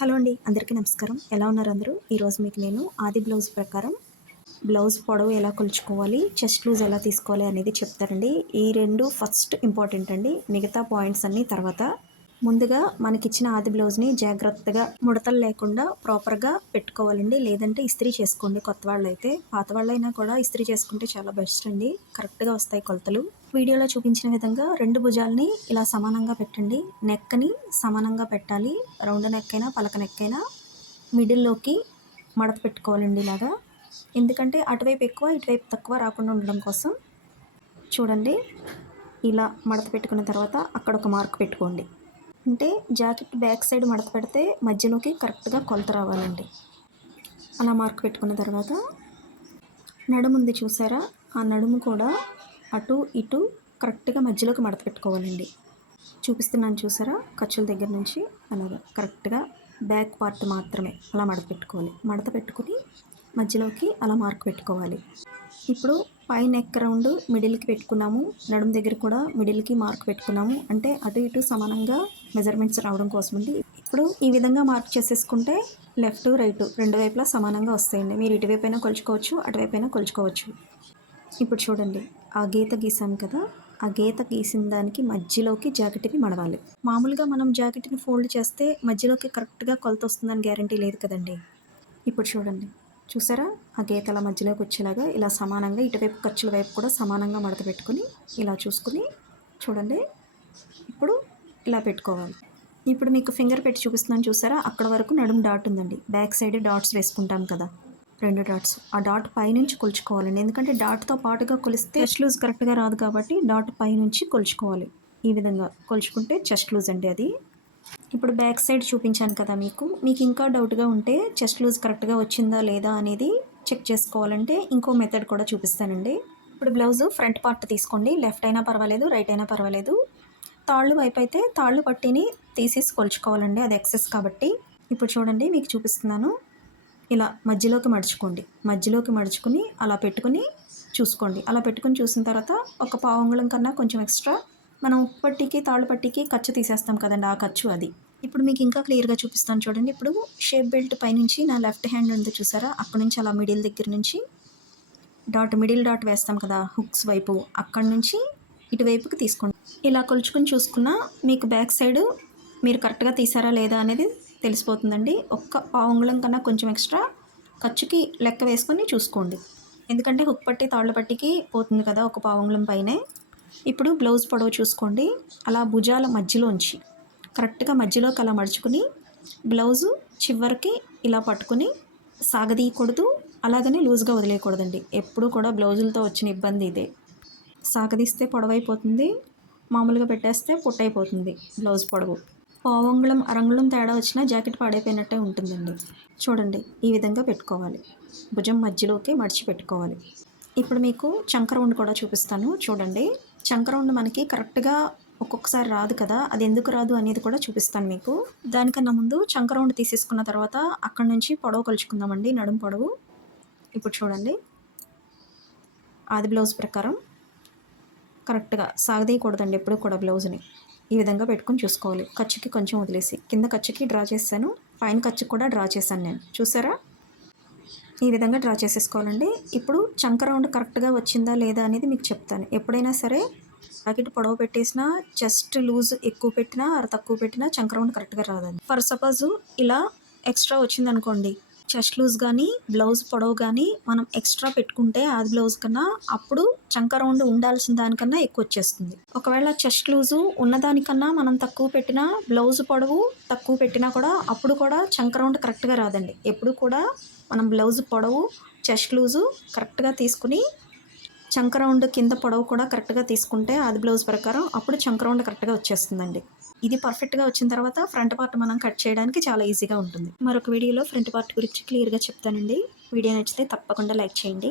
Hello అండి అందరికీ నమస్కారం. ఎలా ఉన్నారు అందరూ? ఈరోజు మీకు నేను ఆది బ్లౌజ్ ప్రకారం బ్లౌజ్ పొడవు ఎలా కొలుచుకోవాలి చెస్ట్ లూజ్ ఎలా తీసుకోవాలి అనేది చెప్తారండి ఈ రెండు ఫస్ట్ ఇంపార్టెంట్ అండి. మిగతా పాయింట్స్ అన్నీ తర్వాత ముందుగా మనకిచ్చిన ఆది బ్లౌజ్ని జాగ్రత్తగా ముడతలు లేకుండా ప్రాపర్గా పెట్టుకోవాలండి. లేదంటే ఇస్త్రీ చేసుకోండి కొత్త వాళ్ళు అయితే పాత వాళ్ళైనా కూడా ఇస్త్రీ చేసుకుంటే చాలా బెస్ట్ అండి. కరెక్ట్గా వస్తాయి కొలతలు. వీడియోలో చూపించిన విధంగా రెండు భుజాలని ఇలా సమానంగా పెట్టండి. నెక్కని సమానంగా పెట్టాలి. రౌండ్ నెక్ అయినా పలక నెక్ అయినా మిడిల్లోకి మడత పెట్టుకోవాలండి ఇలాగా. ఎందుకంటే అటువైపు ఎక్కువ ఇటువైపు తక్కువ రాకుండా ఉండడం కోసం చూడండి. ఇలా మడత పెట్టుకున్న తర్వాత అక్కడ ఒక మార్క్ పెట్టుకోండి. అంటే జాకెట్ బ్యాక్ సైడ్ మడత పెడితే మధ్యలోకి కరెక్ట్గా కొలత రావాలండి. అలా మార్క్ పెట్టుకున్న తర్వాత నడుము ఉంది చూసారా? ఆ నడుము కూడా అటు ఇటు కరెక్ట్గా మధ్యలోకి మడత పెట్టుకోవాలండి. చూపిస్తున్నాను చూసారా? ఖర్చుల దగ్గర నుంచి అలాగా కరెక్ట్గా బ్యాక్ పార్ట్ మాత్రమే అలా మడత పెట్టుకోవాలి. మడత పెట్టుకుని మధ్యలోకి అలా మార్క్ పెట్టుకోవాలి. ఇప్పుడు పై నెక్ రౌండ్ మిడిల్కి పెట్టుకున్నాము. నడుము దగ్గర కూడా మిడిల్కి మార్క్ పెట్టుకున్నాము. అంటే అటు ఇటు సమానంగా మెజర్మెంట్స్ రావడం కోసం అండి. ఇప్పుడు ఈ విధంగా మార్క్ చేసేసుకుంటే లెఫ్ట్ రైట్ రెండు వైపులా సమానంగా వస్తాయండి. మీరు ఇటువైపు అయినా కొలుచుకోవచ్చు అటువైపు అయినా కొలుచుకోవచ్చు. ఇప్పుడు చూడండి ఆ గీత గీసాం కదా. ఆ గీత గీసిన దానికి మధ్యలోకి జాకెట్ని మడవాలి. మామూలుగా మనం జాకెట్ని ఫోల్డ్ చేస్తే మధ్యలోకి కరెక్ట్గా కొలత వస్తుందని గ్యారంటీ లేదు కదండి. ఇప్పుడు చూడండి చూసారా? ఆ గీతల మధ్యలోకి వచ్చేలాగా ఇలా సమానంగా ఇటువైపు ఖర్చుల వైపు కూడా సమానంగా మడత పెట్టుకుని ఇలా చూసుకుని చూడండి. ఇప్పుడు ఇలా పెట్టుకోవాలి. ఇప్పుడు మీకు ఫింగర్ పెట్టి చూపిస్తున్నాను చూసారా? అక్కడ వరకు నడుము డాట్ ఉందండి. బ్యాక్ సైడ్ డాట్స్ వేసుకుంటాం కదా. రెండు డాట్స్. ఆ డాట్ పైనుంచి కొలుచుకోవాలండి. ఎందుకంటే డాట్తో పాటుగా కొలిస్తే చెస్ట్ లూజ్ కరెక్ట్గా రాదు కాబట్టి డాట్ పైనుంచి కొలుచుకోవాలి. ఈ విధంగా కొలుచుకుంటే చెస్ట్ లూజ్ అండి అది. ఇప్పుడు బ్యాక్ సైడ్ చూపించాను కదా మీకు. మీకు ఇంకా డౌట్గా ఉంటే చెస్ట్ లూజ్ కరెక్ట్గా వచ్చిందా లేదా అనేది చెక్ చేసుకోవాలంటే ఇంకో మెథడ్ కూడా చూపిస్తానండి. ఇప్పుడు బ్లౌజ్ ఫ్రంట్ పార్ట్ తీసుకోండి. లెఫ్ట్ అయినా పర్వాలేదు రైట్ అయినా పర్వాలేదు. తాళ్ళు వైపు అయితే తాళ్ళు పట్టిని తీసేసి కొలుచుకోవాలండి. అది ఎక్సెస్ కాబట్టి. ఇప్పుడు చూడండి మీకు చూపిస్తున్నాను. ఇలా మధ్యలోకి మడుచుకోండి. మధ్యలోకి మడుచుకుని అలా పెట్టుకుని చూసుకోండి. అలా పెట్టుకుని చూసిన తర్వాత ఒక పావంగుళం కన్నా కొంచెం ఎక్స్ట్రా మనం ఉప్పు పట్టికి తాళ్ళు పట్టికి ఖర్చు తీసేస్తాం కదండి ఆ ఖర్చు అది. ఇప్పుడు మీకు ఇంకా క్లియర్గా చూపిస్తాను చూడండి. ఇప్పుడు షేప్ బెల్ట్ పైనుంచి నా లెఫ్ట్ హ్యాండ్ ఉంది చూసారా? అక్కడ నుంచి అలా మిడిల్ దగ్గర నుంచి డాట్ మిడిల్ డాట్ వేస్తాం కదా హుక్స్ వైపు. అక్కడ నుంచి ఇటువైపుకి తీసుకోండి. ఇలా కొలుచుకుని చూసుకున్నా మీకు బ్యాక్ సైడ్ మీరు కరెక్ట్గా తీసారా లేదా అనేది తెలిసిపోతుందండి. ఒక్క పావుంగుళం కన్నా కొంచెం ఎక్స్ట్రా ఖర్చుకి లెక్క వేసుకొని చూసుకోండి. ఎందుకంటే హుక్ పట్టి తాళ్ళ పట్టికి పోతుంది కదా ఒక పావుంగుళం పైనే. ఇప్పుడు బ్లౌజ్ పొడవు చూసుకోండి. అలా భుజాల మధ్యలోంచి కరెక్ట్గా మధ్యలోకి అలా మడుచుకుని బ్లౌజు చివరికి ఇలా పట్టుకుని సాగదీయకూడదు అలాగనే లూజ్గా వదిలేయకూడదండి. ఎప్పుడు కూడా బ్లౌజులతో వచ్చిన ఇబ్బంది ఇదే. సాగదీస్తే పొడవైపోతుంది మామూలుగా పెట్టేస్తే పుట్టయిపోతుంది బ్లౌజ్ పొడవు. పావంగుళం అరంగుళం తేడా వచ్చినా జాకెట్ పాడైపోయినట్టే ఉంటుందండి. చూడండి ఈ విధంగా పెట్టుకోవాలి. భుజం మధ్యలోకి మడిచి పెట్టుకోవాలి. ఇప్పుడు మీకు చంకరౌండ్ కూడా చూపిస్తాను. చూడండి చంకరౌండ్ మనకి కరెక్ట్గా ఒక్కొక్కసారి రాదు కదా అది ఎందుకు రాదు అనేది కూడా చూపిస్తాను మీకు. దానికన్నా ముందు చంక రౌండ్ తీసేసుకున్న తర్వాత అక్కడ నుంచి పొడవు కొలుచుకుందామండి నడుం పొడవు. ఇప్పుడు చూడండి. ఆది బ్లౌజ్ ప్రకారం కరెక్ట్గా సాగదీయకూడదండి ఎప్పుడు కూడా బ్లౌజ్ని. ఈ విధంగా పెట్టుకొని చూసుకోవాలి. ఖర్చుకి కొంచెం వదిలేసి. కింద ఖర్చుకి డ్రా చేశాను. పైన ఖర్చుకి కూడా డ్రా చేశాను నేను. చూసారా? ఈ విధంగా డ్రా చేసేసుకోవాలండి. ఇప్పుడు చంక రౌండ్ కరెక్ట్గా వచ్చిందా లేదా అనేది మీకు చెప్తాను. ఎప్పుడైనా సరే జాకెట్ పొడవు పెట్టేసిన చెస్ట్ లూజ్ ఎక్కువ పెట్టినా అర తక్కువ పెట్టినా చంక రౌండ్ కరెక్ట్గా రాదండి. ఫర్ సపోజ్ ఇలా ఎక్స్ట్రా వచ్చింది అనుకోండి చెస్ట్ లూజ్ కానీ బ్లౌజ్ పొడవు కానీ మనం ఎక్స్ట్రా పెట్టుకుంటే అది బ్లౌజ్ కన్నా అప్పుడు చంక రౌండ్ ఉండాల్సిన దానికన్నా ఎక్కువ వచ్చేస్తుంది. ఒకవేళ చెస్ట్ లూజు ఉన్నదానికన్నా మనం తక్కువ పెట్టినా బ్లౌజ్ పొడవు తక్కువ పెట్టినా కూడా అప్పుడు కూడా చంక రౌండ్ కరెక్ట్గా రాదండి. ఎప్పుడు కూడా మనం బ్లౌజ్ పొడవు చెస్ట్ లూజు కరెక్ట్గా తీసుకుని చంక రౌండ్ కింద పొడవు కూడా కరెక్ట్గా తీసుకుంటే అది బ్లౌజ్ ప్రకారం అప్పుడు చంక రౌండ్ కరెక్ట్గా వచ్చేస్తుందండి. ఇది పర్ఫెక్ట్గా వచ్చిన తర్వాత ఫ్రంట్ పార్ట్ మనం కట్ చేయడానికి చాలా ఈజీగా ఉంటుంది. మరొక వీడియోలో ఫ్రంట్ పార్ట్ గురించి క్లియర్గా చెప్తానండి. వీడియో నచ్చితే తప్పకుండా లైక్ చేయండి.